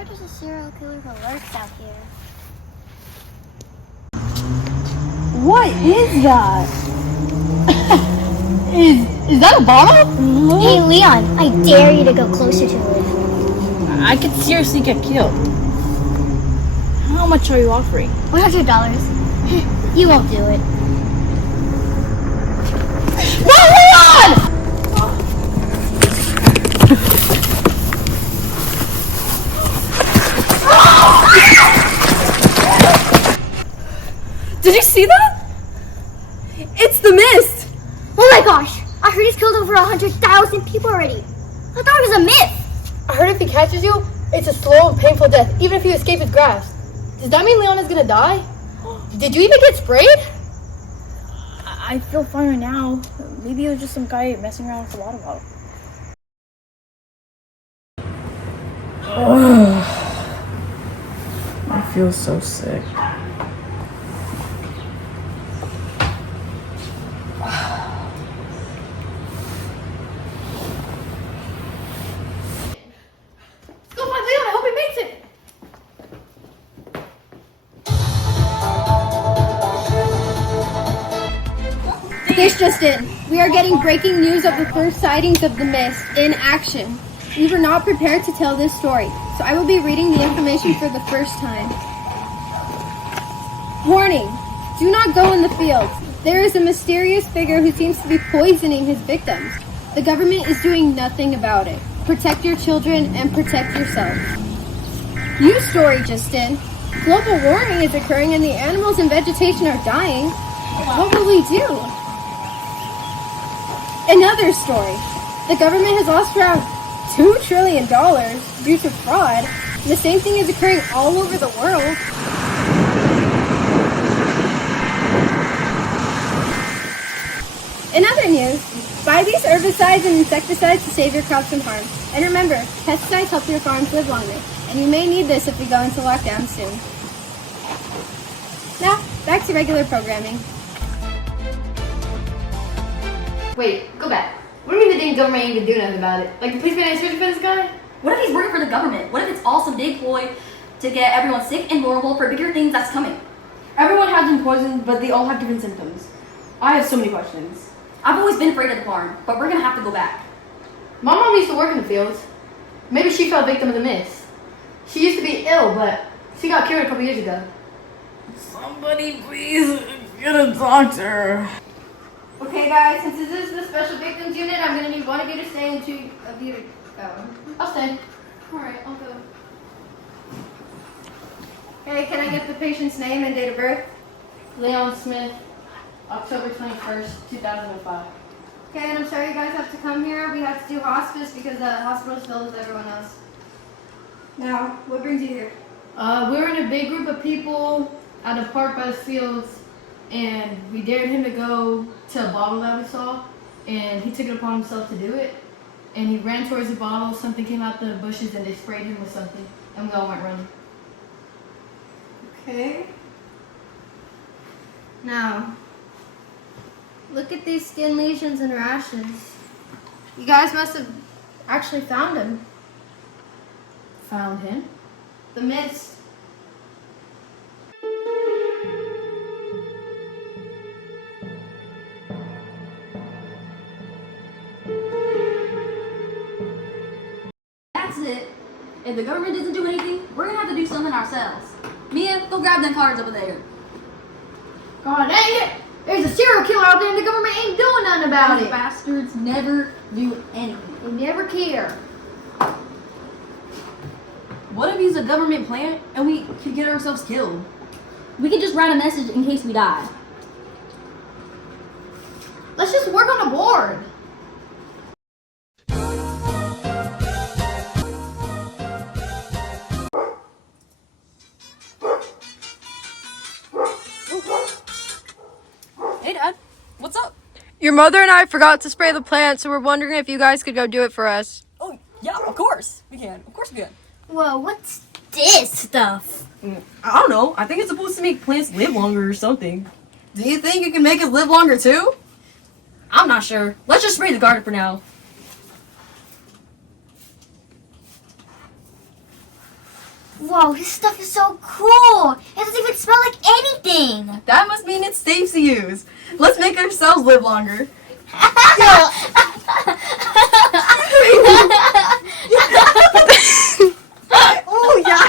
heard there's a serial killer who lurks out here. What is that? Is that a bottle? Hey, Leon, I dare you to go closer to it. I could seriously get killed. How much are you offering? $100. You won't do it. No, Leon! Did you see that? It's the mist! Oh my gosh! I heard he's killed over 100,000 people already. I thought it was a myth. I heard if he catches you, it's a slow and painful death, even if you escape his grasp. Does that mean Leon is gonna die? Did you even get sprayed? I feel fine right now. Maybe it was just some guy messing around with a water bottle. I feel so sick. Go find Leon, I hope he makes it! This just in. We are getting breaking news of the first sightings of the mist in action. We were not prepared to tell this story, so I will be reading the information for the first time. Warning! Do not go in the fields. There is a mysterious figure who seems to be poisoning his victims. The government is doing nothing about it. Protect your children and protect yourself. News story just in. Global warming is occurring and the animals and vegetation are dying. What will we do? Another story. The government has lost around $2 trillion due to fraud. The same thing is occurring all over the world. In other news, buy these herbicides and insecticides to save your crops from harm. And remember, pesticides help your farms live longer. And you may need this if we go into lockdown soon. Now, back to regular programming. Wait, go back. What do you mean the dang government ain't even do nothing about it? Like the policeman ain't searching for this guy? What if he's working for the government? What if it's all some big ploy to get everyone sick and vulnerable for bigger things that's coming? Everyone has been poisoned, but they all have different symptoms. I have so many questions. I've always been afraid of the farm, but we're gonna have to go back. My mom used to work in the fields. Maybe she fell victim of the mist. She used to be ill, but she got cured a couple years ago. Somebody please get a doctor. Okay guys, since this is the special victims unit, I'm gonna need one of you to stay and two of you to go. I'll stay. Alright, I'll go. Hey, can I get the patient's name and date of birth? Leon Smith, October 21st, 2005. Okay, and I'm sorry you guys have to come here. We have to do hospice because the hospital's filled with everyone else. Now, what brings you here? We were in a big group of people at a park by the fields, and we dared him to go to a bottle that we saw, and he took it upon himself to do it. And he ran towards the bottle, something came out the bushes, and they sprayed him with something, and we all went running. Okay. Now, look at these skin lesions and rashes. You guys must have actually found him. Found him? The mist. That's it. If the government doesn't do anything, we're gonna have to do something ourselves. Mia, go grab them cards over there. God dang it! There's a serial killer out there, and the government ain't doing nothing about These it. bastards never do anything. They never care. What if he's a government plant and we could get ourselves killed? We could just write a message in case we die. Let's just work on a board. Hey, Dad. What's up? Your mother and I forgot to spray the plant, so we're wondering if you guys could go do it for us. Oh, yeah, of course. We can. Of course we can. Whoa, what's this stuff? I don't know. I think it's supposed to make plants live longer or something. Do you think it can make us live longer too? I'm not sure. Let's just spray the garden for now. Whoa, his stuff is so cool. It doesn't even smell like anything. That must mean it's safe to use. Let's make ourselves live longer. Oh, yeah.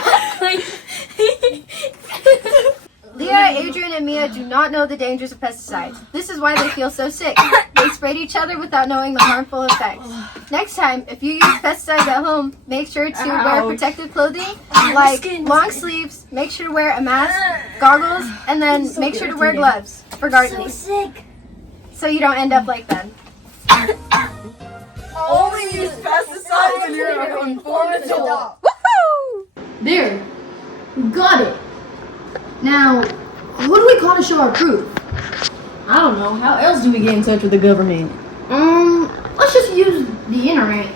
Leah, Adrian, and Mia do not know the dangers of pesticides. This is why they feel so sick. They sprayed each other without knowing the harmful effects. Next time, if you use pesticides at home, make sure to wear protective clothing like long sleeves, make sure to wear a mask, goggles, and then make sure to wear gloves for gardening. So sick. So you don't end up like them. Only use pesticides when you're a conformed adult. There. We got it. Now, what do we call to show our proof? I don't know. How else do we get in touch with the government? Let's just use the internet.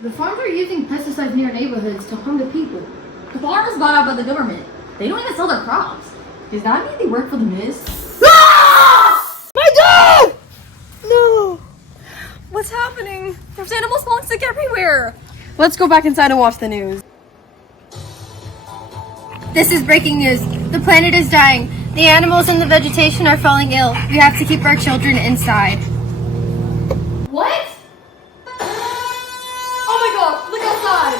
The farms are using pesticides near neighborhoods to harm the people. The farm is bought out by the government. They don't even sell their crops. Does that mean they work for the mist? My dog! No. What's happening? There's animals falling sick everywhere. Let's go back inside and watch the news. This is breaking news. The planet is dying. The animals and the vegetation are falling ill. We have to keep our children inside. What? Oh my god, look outside!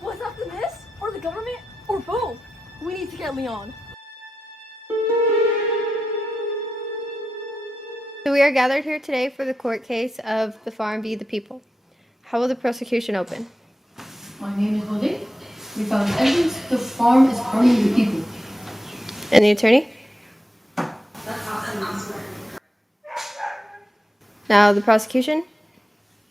Was that the mist? Or the government? Or both? We need to get Leon. So we are gathered here today for the court case of the Farm v. the People. How will the prosecution open? My name is Jose. We found evidence the farm is harming the people. And the attorney? Now the prosecution?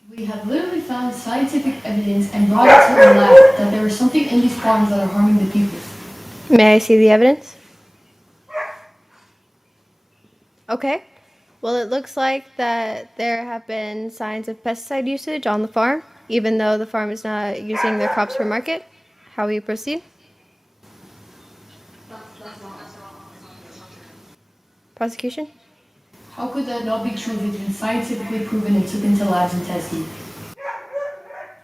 We have literally found scientific evidence and brought it to the lab that there is something in these farms that are harming the people. May I see the evidence? Okay. Well, it looks like that there have been signs of pesticide usage on the farm, even though the farm is not using their crops for market. How will you proceed? Prosecution? How could that not be true if it's been scientifically proven and took into labs and tested?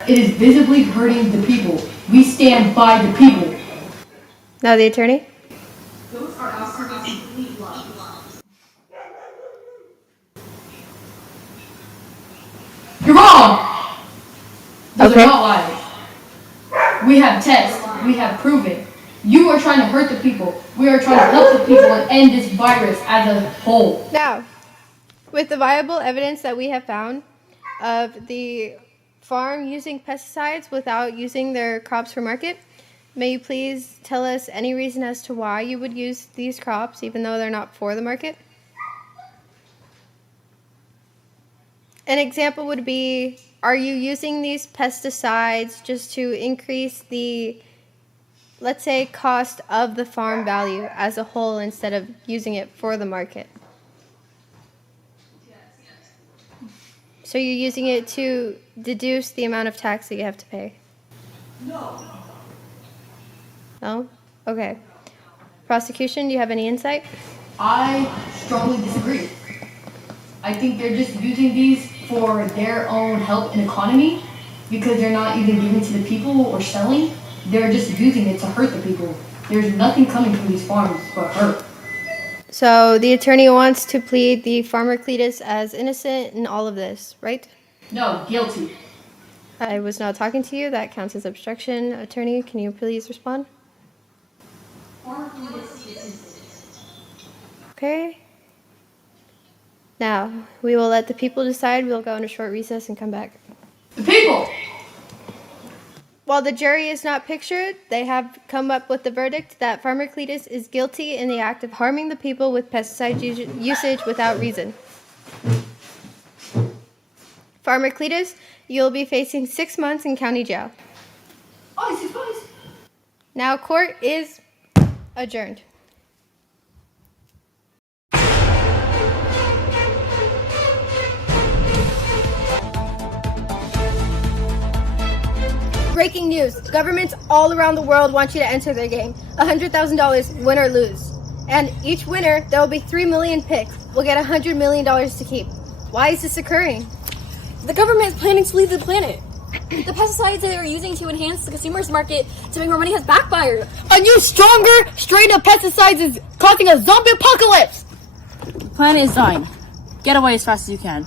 It is visibly hurting the people. We stand by the people. Now the attorney? You're wrong! Those Okay. are not lies. We have tests. We have proven. You are trying to hurt the people. We are trying to help the people and end this virus as a whole. Now, with the viable evidence that we have found of the farm using pesticides without using their crops for market, may you please tell us any reason as to why you would use these crops even though they're not for the market? An example would be, are you using these pesticides just to increase the, let's say, cost of the farm value as a whole instead of using it for the market? So you're using it to deduce the amount of tax that you have to pay? No. No? Okay. Prosecution, do you have any insight? I strongly disagree. I think they're just using these for their own help and economy because they're not even giving to the people or selling. They're just using it to hurt the people. There's nothing coming from these farms but hurt. So the attorney wants to plead the farmer Cletus as innocent in all of this, right? No, guilty. I was not talking to you. That counts as obstruction. Attorney, can you please respond? Okay. Now, we will let the people decide. We'll go on a short recess and come back. The people! While the jury is not pictured, they have come up with the verdict that Farmer Cletus is guilty in the act of harming the people with pesticide usage without reason. Farmer Cletus, you'll be facing 6 months in county jail. Oh, 6 months. Now court is adjourned. Breaking news. Governments all around the world want you to enter their game. $100,000, win or lose. And each winner, there will be 3 million picks, will get $100 million to keep. Why is this occurring? The government is planning to leave the planet. The pesticides they were using to enhance the consumers market to make more money has backfired. A new, stronger strain of pesticides is causing a zombie apocalypse. The planet is dying. Get away as fast as you can.